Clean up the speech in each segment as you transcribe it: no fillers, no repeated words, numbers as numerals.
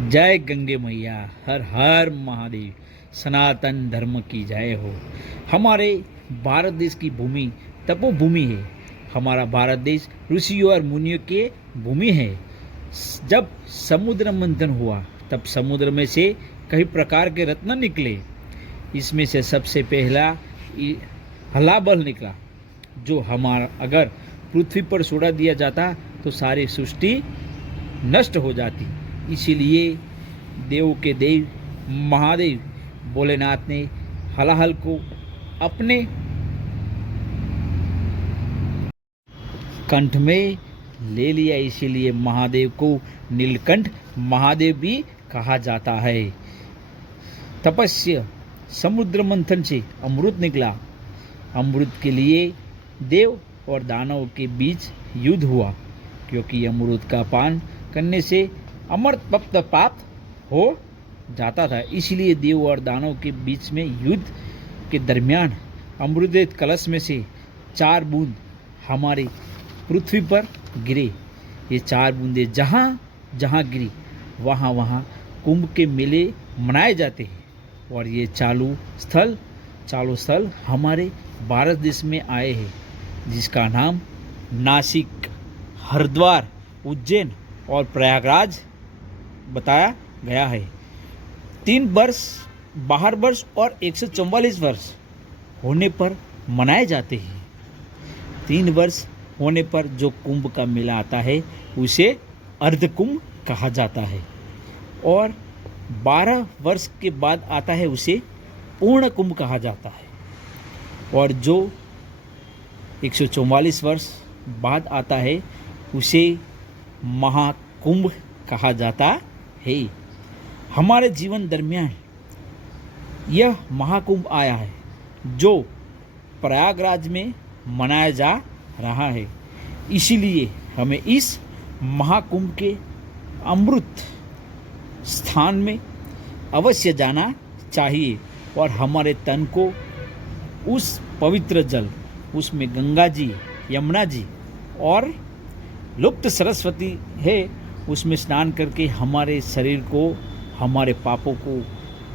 जय गंगे मैया, हर हर महादेव। सनातन धर्म की जय हो। हमारे भारत देश की भूमि तपोभूमि है। हमारा भारत देश ऋषियों और मुनियों के भूमि है। जब समुद्र मंथन हुआ तब समुद्र में से कई प्रकार के रत्न निकले। इसमें से सबसे पहला हलाबल निकला, जो हमारा अगर पृथ्वी पर छोड़ा दिया जाता तो सारी सृष्टि नष्ट हो जाती। इसीलिए देव के देव महादेव भोलेनाथ ने हलाहल को अपने कंठ में ले लिया। इसीलिए महादेव को नीलकंठ महादेव भी कहा जाता है। तपस्या समुद्र मंथन से अमृत निकला। अमृत के लिए देव और दानव के बीच युद्ध हुआ, क्योंकि अमृत का पान करने से अमृत प्राप्त हो जाता था। इसलिए देव और दानव के बीच में युद्ध के दरमियान अमृत कलश में से 4 बूंद हमारी पृथ्वी पर गिरे। ये 4 बूंदे जहाँ जहाँ गिरी वहाँ वहाँ कुंभ के मेले मनाए जाते हैं। और ये चालू स्थल हमारे भारत देश में आए हैं, जिसका नाम नासिक, हरिद्वार, उज्जैन और प्रयागराज बताया गया है। 3 वर्ष, 12 वर्ष और 144 वर्ष होने पर मनाए जाते हैं। 3 वर्ष होने पर जो कुंभ का मेला आता है उसे अर्ध कुंभ कहा जाता है, और 12 वर्ष के बाद आता है उसे पूर्ण कुंभ कहा जाता है, और जो 144 वर्ष बाद आता है उसे महाकुंभ कहा जाता है। हमारे जीवन दरमियान यह महाकुंभ आया है, जो प्रयागराज में मनाया जा रहा है। इसीलिए हमें इस महाकुंभ के अमृत स्थान में अवश्य जाना चाहिए, और हमारे तन को उस पवित्र जल, उसमें गंगा जी, यमुना जी और लुप्त सरस्वती है, उसमें स्नान करके हमारे शरीर को, हमारे पापों को,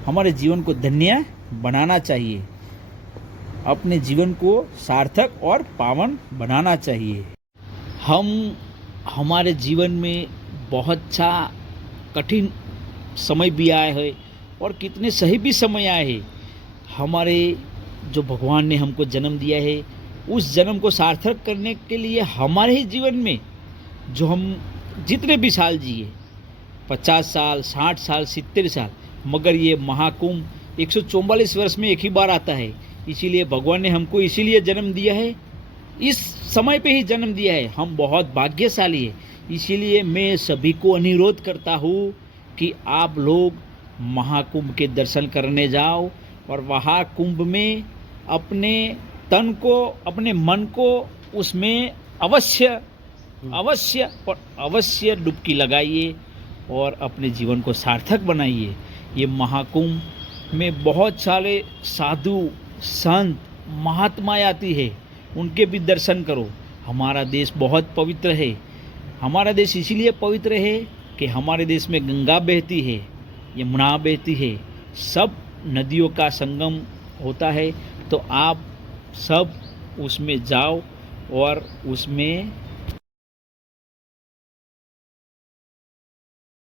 हमारे जीवन को धन्य बनाना चाहिए। अपने जीवन को सार्थक और पावन बनाना चाहिए। हमारे जीवन में बहुत सा कठिन समय भी आए हैं और कितने सही भी समय आए हैं। हमारे जो भगवान ने हमको जन्म दिया है, उस जन्म को सार्थक करने के लिए हमारे ही जीवन में जो हम जितने भी साल जिए, 50 साल, 60 साल, 70 साल, मगर ये महाकुंभ 144 वर्ष में एक ही बार आता है। इसीलिए भगवान ने हमको इसीलिए जन्म दिया है, इस समय पे ही जन्म दिया है। हम बहुत भाग्यशाली है। इसीलिए मैं सभी को अनुरोध करता हूँ कि आप लोग महाकुंभ के दर्शन करने जाओ, और वहाँ कुंभ में अपने तन को, अपने मन को उसमें अवश्य और अवश्य डुबकी लगाइए और अपने जीवन को सार्थक बनाइए। ये महाकुंभ में बहुत सारे साधु संत महात्माएं आती है, उनके भी दर्शन करो। हमारा देश बहुत पवित्र है। हमारा देश इसीलिए पवित्र है कि हमारे देश में गंगा बहती है, यमुना बहती है, सब नदियों का संगम होता है। तो आप सब उसमें जाओ और उसमें